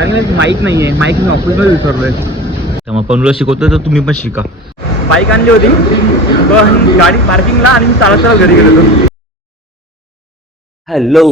कारण की माईक नाही आहे, माईक मी ऑफिसमध्ये विसरलोय. तर मग पनूला शिकवतो तर तुम्ही पण शिका. बाईक आणली होती पण गाडी पार्किंगला आणि मी चालत चालत घरी गेलो होतो. Hello,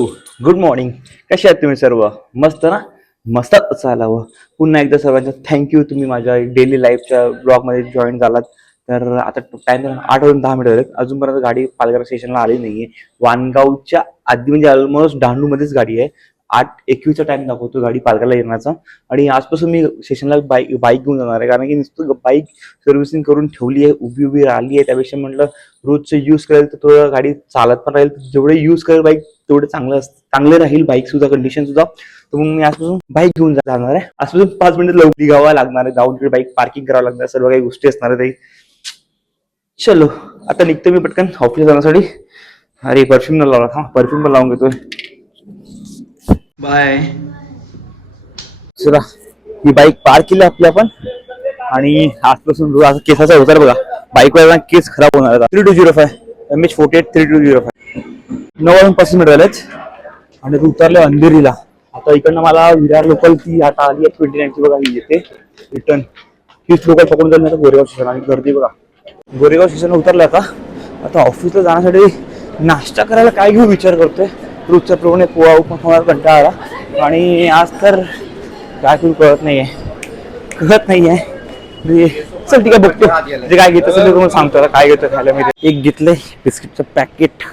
good morning. कसे आहात तुम्ही सर्व? मस्त ना? मस्त चालावं. पुन्हा एकदा सर्वांचं थँक्यू, तुम्ही माझ्या डेली लाईफच्या ब्लॉगमध्ये जॉईन झालात. तर आता टाइम 8:10 झाले. अजूनपर्यंत गाडी पालघर स्टेशनला आली नाहीये. वाणगावच्या आधी म्हणजे ऑलमोस्ट डहाणूमध्येच गाडी आहे. 8:21चा टाइम दाखवतो गाडी पालघरला येण्याचा. आणि आजपासून मी स्टेशनला बाईक घेऊन जाणार आहे, कारण की नुसतं बाईक सर्व्हिसिंग करून ठेवली आहे, उभी राहिली आहे. त्यापेक्षा म्हटलं रोजचं यूज करेल तर थोडं गाडी चालत पण राहील. जेवढे यूज करेल बाईक तेवढं चांगले राहील बाईक सुद्धा, कंडिशन सुद्धा. तर मग मी आजपासून बाईक घेऊन जाणार आहे. आजपासून 5 मिनिटं लवकर निघावं लागणार आहे. जाऊन तिकडे बाईक पार्किंग करावं लागणार, सर्व काही गोष्टी असणार आहेत. चलो आता निघतो मी पटकन ऑफिस जाण्यासाठी. अरे परफ्यूम न लावला, हा परफ्यूम पण लावून घेतोय. बाय. चला, ही बाईक पार्क केली आपली आपण. आणि आजपासून रोज केसाचा होता बघा, बाईकवर केस खराब होणार आहे. 3205 MH48 3205 9:35 झालेत आणि उतरले अंधेरीला. आता इकडनं मला विरार लोकल ती आता आली आहे 29ची बघा, ही येते रिटर्न. तीच लोकल पकडून जाईल गोरेगाव स्टेशन. आणि गर्दी बघा, गोरेगाव स्टेशन उतरलं. आता ऑफिसला जाण्यासाठी नाश्ता करायला काय घेऊ विचार करतोय. रोजच्या प्रमाणे पोहा उपमा कंटाळा आला. आणि आज तर काय करू कळत नाहीये. चल ठीक आहे, बघतो जे काय घेत असेल तुम्हाला सांगतो. काय घेतो खायला मी. एक घेतलंय बिस्किटचं पॅकेट.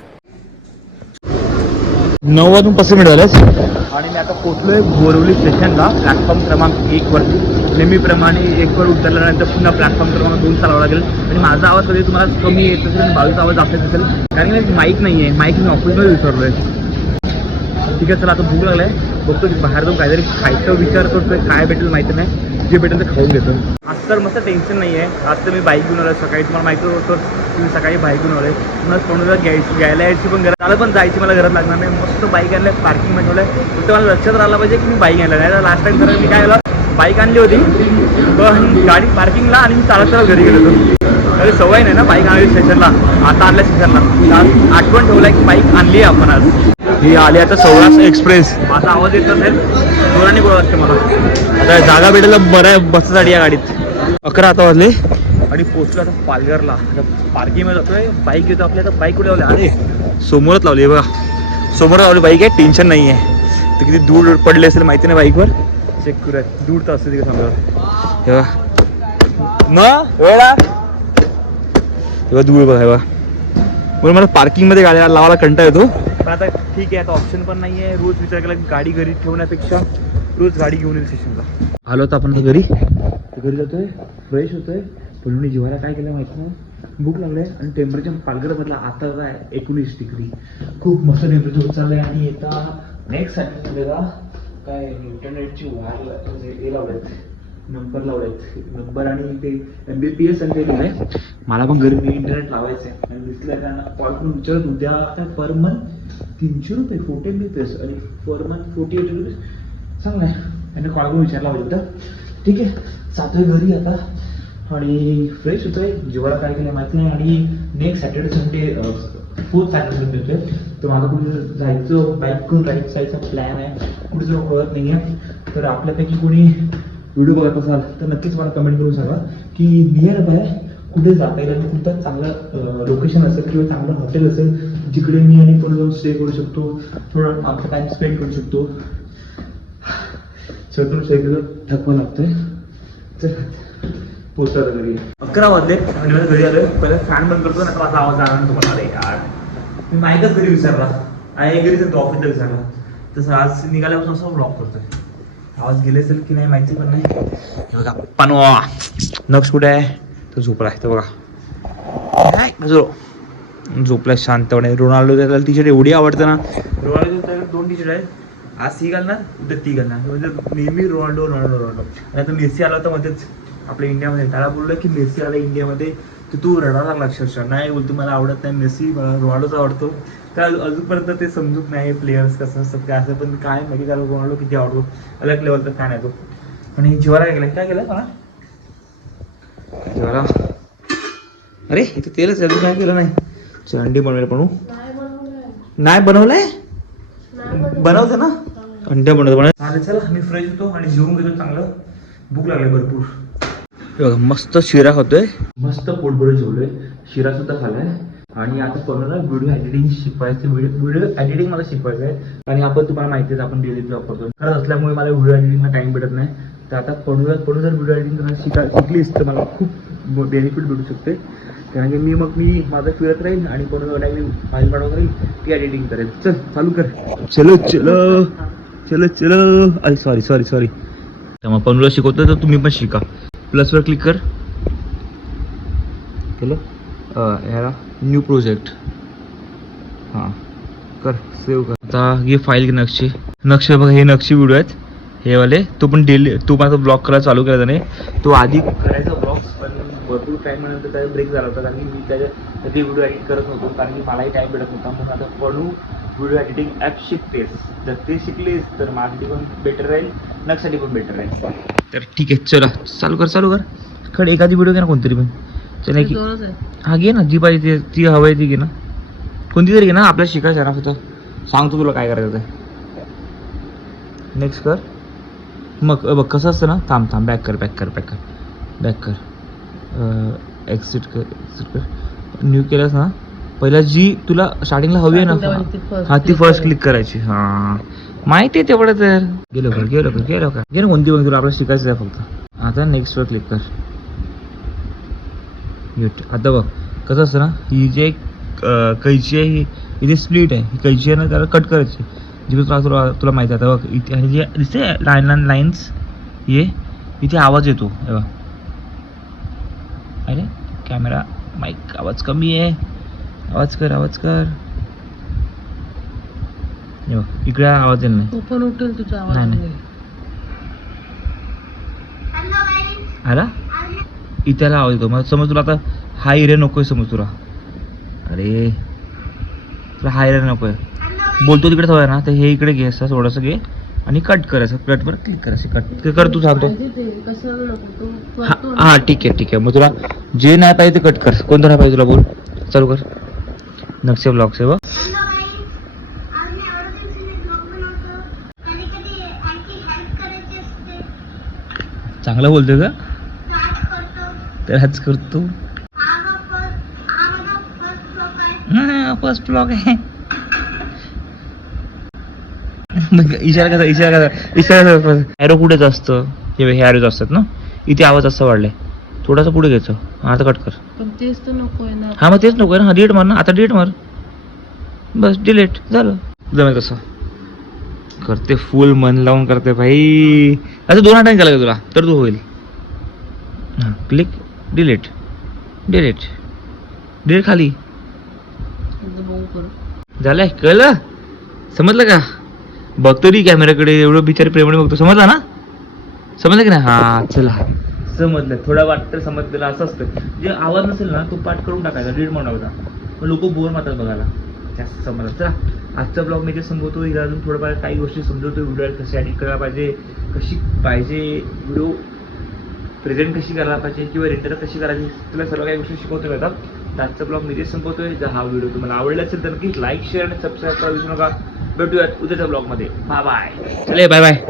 9:05 झालेच आणि मी आता पोहोचलोय बोरवली स्टेशनला, प्लॅटफॉर्म क्रमांक 1 वरती. नेहमीप्रमाणे 1 वर उतरल्यानंतर पुन्हा प्लॅटफॉर्म क्रमांक 2 चालावं लागेल. आणि माझा आवाज कधी तुम्हाला कमी येत असेल आणि बाजूचा आवाज जास्त असेल, कारण की माईक नाही आहे, माईक मी ऑफिसमध्ये विसरलोय. ठीक आहे, चला आता भूक लागलाय, बघतो बाहेर जाऊन काहीतरी खायचा विचार करतोय. काय भेटेल माहिती नाही, जे भेटेल ते खाऊन घेतो. आज तर मस्त टेन्शन नाही आहे. आज तर मी बाईक घेऊन आलो. सकाळी तुम्हाला माहिती होतं तुम्ही सकाळी बाईक घेऊन आलोय. पुन्हा कोणाला घ्यायला यायची पण गरज, मला पण जायची मला गरज लागणार नाही. मस्त बाईक आणलं, पार्किंगमध्ये ठेवलंय. फक्त मला लक्षात राहिलं पाहिजे की मी बाईक आणलं नाही. लास्ट टाइम तर मी काय केलं, बाईक आणली होती पण गाडी पार्किंगला आणि मी चालत चालत घरी गेलो होतो. तरी सवय नाही ना बाईक आणली स्टेशनला. आता आणल्या स्टेशनला आठवण ठेवलाय की बाईक आणली आहे आपण आज. ही आली आता सौराष्ट्र एक्सप्रेस. माझा आवाज येत असेल जोराने बोलत असते मला. आता जागा भेटायला बरं आहे बससाठी या गाडीत. 11 आता वाजले आणि पोहोचलो आता पालघरला. आता पार्किंगमध्ये जातोय, बाईक घेतो आपल्या. आता बाईक कुठे लावली, अरे समोरच लावली बघा, समोर लावली बाईक आहे. टेन्शन नाही आहे. तर किती दूर पडले असेल माहिती नाही बाईकवर. चेक करूयात, दूर तर असते तिकडे समजा. हे बघा तेव्हा दूर बघा. हे बघा म्हणून मला पार्किंगमध्ये गाड्या लावायला कंटाळा येतो. पण आता ठीक आहे, आता ऑप्शन पण नाही आहे. रोज विचार केला गाडी घरी ठेवण्यापेक्षा रोज गाडी घेऊन येईल स्टेशनला. आलो तर आपण घरी जातोय, फ्रेश होतोय. पण मी जीवाला काय केलं माहिती नाही, भूक लागले. आणि टेम्परेचर पालघरमधलं आता काय 19 डिग्री, खूप मस्त टेम्परेचर चाललंय. आणि येता नेक्स्ट सॅटर्डेला काय इंटरनेटची वायर हे लावलेत, नंबर लावलेत, नंबर आणि ते MBPS आणि ते लिहिलंय. मला पण घरी इंटरनेट लावायचं आहे. आणि दिसलं त्यांना कॉल करून विचारत, उद्या काय पर मंथ 300 रुपये 40 MBPS आणि पर मंथ 48 रुपीज. चांगलं आहे. त्यांना कॉल करून विचारला होतं. ठीक आहे, जातोय घरी आता आणि फ्रेश होतोय. जीवाला काय केलं माहिती नाही. आणि next Saturday Sunday 4th Saturday Sunday होतोय. तर माझा कुठे जायचं, बाईक करून राईट जायचा प्लॅन आहे. कुठे जर कळत नाही आहे. तर आपल्यापैकी कोणी व्हिडिओ बघत असाल तर नक्कीच मला कमेंट करून सांगा की नियर बाय कुठे जाता येईल आणि कुठं चांगलं लोकेशन असेल किंवा चांगलं हॉटेल असेल जिकडे मी आणि कोणी जाऊन स्टे करू शकतो, थोडा आपला टाइम स्पेंड करू शकतो. शेवटून शेवटी थकवा लागतोय. तर पोचतो घरी. 11 वाजले आणि मला घरी आलोय. पहिला फॅन बंद करतो, नाही माझा आवाज जाणार तुम्हाला. अरे यार, मी माईकच घरी विसरला आहे, घरी सांगतो ऑफिसला विसरला. तसं आज निघाल्यापासून असं ब्लॉक करतोय. आवाज गेले असेल की नाही माहिती पण नाही. हे बघा पनवा नक्स कुठे आहे, तो झोपला आहे. तर बघा झोपला शांतपणे. रोनाल्डो त्याला टी शर्ट एवढी आवडतं ना. रोनाल्डो त्याला 2 टी शर्ट आहेत. आज ती घालणार, उद्या ती घालणार. म्हणजे नेहमी रोनाल्डो. आणि आता मेसी आला होता मध्येच आपल्या इंडियामध्ये. त्याला बोललं की मेसी आला इंडियामध्ये, तर तू रडायला लागला अक्षरशः. नाही बोलतो मला आवडत नाही मेसी, मला रोनाल्डोच आवडतो. तर अजूनपर्यंत ते समजूत नाही प्लेयर्स कसं असतात काय असं. पण काय माहिती त्याला रोनाल्डो किती आवडतो, अलग लेवलचा फॅन आहे तो. आणि जीवाला काय केलं मला जीवाला, अरे इथं तेलच अजून काय केलं नाही. अंडी बनवायला पण नाही बनवलंय, बनवतं ना. अंड्या बनवतो चालेल. चला मी फ्रेश होतो आणि जेवून घेतो. चांगलं भूक लागली भरपूर. हे बघा मस्त शिरा खातोय. मस्त पोटभरून जेवलोय. शिरा सुद्धा खाल्लाय. आणि आता कोणाला व्हिडिओ एडिटिंग शिकवायचं. व्हिडिओ एडिटिंग मला शिकवायचं आहे. आणि आपण तुम्हाला माहिती आहे आपण डेली जॉब करतो. करत असल्यामुळे मला व्हिडिओ एडिटिंगला टाइम भेटत नाही. तर आता पडू जर व्हिडिओ एडिटिंग करायला शिकलीस तर मला खूप बेनिफिट भेटू शकते. कारण की मी माझं फिरत राहील आणि कोणाला टाइम फाईल पाठवत राहील ती एडिटिंग करेल. चल चालू कर. चलो चलो चलो चलो. अरे सॉरी त्यामुळे पनूला शिकवतो तर तुम्ही पण शिका. प्लसवर क्लिक कर. केलं ह्याला न्यू प्रोजेक्ट. हां कर सेव्ह कर. आता हे फाईल नक्षी बघा. हे नक्षी व्हिडिओ आहेत हे वाले. तो पण डेली तो माझा ब्लॉग करायला चालू करायचा नाही. तो आधी करायचा ब्लॉग्स पण भरपूर टाईम नंतर त्याचा ब्रेक झाला होता. कारण की मी त्याच्या ते व्हिडिओ एडिट करत नव्हतो. कारण की मलाही टाईम भेटत नव्हता. म्हणून आता पणू व्हिडिओ एडिटिंग ॲप शिकतेस. जर ते शिकलेस तर माझ्यासाठी पण बेटर राहील. नक्षसाठी पण बेटर राहील. तर ठीक आहे चला चालू कर. खड एखादी व्हिडिओ घे ना कोणतरी पण. चला की हा घे ना. जी पाहिजे ती हवं आहे ती घे ना. कोणती तरी घे ना. आपल्याला शिकायचं आहे ना. फक्त सांगतो तुला काय करायचं आहे. नेक्स्ट कर. मग बघ कसं असतं ना. थांब बॅक कर. एक्सिट कर. न्यू केलंस ना. पहिला जी तुला स्टार्टिंगला हवी आहे ना हा ती फर्स्ट क्लिक करायची. हां माहिती आहे तेवढं तर. गेलो का घे ना कोणती बघ तुला आपल्याला शिकायचं आहे फक्त. आता नेक्स्टवर क्लिक कर. आता बघ कसं असतं ना. ही जे कैची आहे ही इथे स्प्लिट आहे. ही कैची आहे ना त्याला कट करायची. जी तुला माहिती आहे. आता बघ इथे आणि जे दिसते लाईन्स ये इथे आवाज येतो. हे बघ अरे कॅमेरा माईक आवाज कमी आहे. आवाज कर. हे बघ इकडे आवाज येईल नाही. पण उठेल तुझा आवाज. नाही आला इथेला आवाज येतो. मग समज तुला आता हा एरिया नकोय. समज तुला अरे तुला हा एरिया नकोय बोलतो तिकडे हवं ना. तर हे इकडे घे असं थोडंसं घे आणि कट करायचं. कटवर क्लिक करायचं. कट कर तू सांगतो. हां ठीक आहे. मग तुला जे नाही पाहिजे ते कट कर. कोणतं नाही पाहिजे तुला बोल. चालू कर. नक्षे ब्लॉग सेवा चांगलं बोलतोय का. तर हाच करतो. फर्स्ट ब्लॉग आहे. इशारा ॲरो कुठेच असतं. हे ॲरोज असतात ना. इथे आवाज असं वाढलाय. थोडासा पुढे घ्यायचं. आता कट कर. पण तेच तर नकोय ना. हा मग तेच नकोय ना. डिलीट मार ना. आता डिलीट मार. बस डिलीट झालं. जमेल तसं करते. फुल मन लावून करते भाई. असं 2 आठवणी केला तुला तर तू होईल. हां क्लिक डिलीट खाली झालंय. कळलं समजलं का. बघतो री कॅमेऱ्याकडे एवढं बिचारी प्रेमाने बघतो. समजला ना. समजलं की नाही. हा चला समजलं. थोडा वाट तर समजलेला. असं असतं जे आवाज नसेल ना तो पाठ करून टाकायचा. डिलीट म्हणून होता. पण लोक बोर मारतात बघायला. जास्त समजलं. चला आजचा ब्लॉग मी जे संपवतो. हिला अजून थोडंफार काही गोष्टी समजवतो. व्हिडिओ कशी एडिट करायला पाहिजे. कशी पाहिजे व्हिडिओ प्रेझेंट कशी करायला पाहिजे किंवा रेंडर कशी करायची. तुला सर्व काही गोष्टी शिकवतो येतात. तर आजचा ब्लॉग मी जे संपवतोय. जर हा व्हिडिओ तुम्हाला आवडला असेल तर नक्की लाईक शेअर आणि सबस्क्राईब करायला विसरू नका. भेटूयात उद्याच्या ब्लॉगमध्ये. बाय. चले बाय.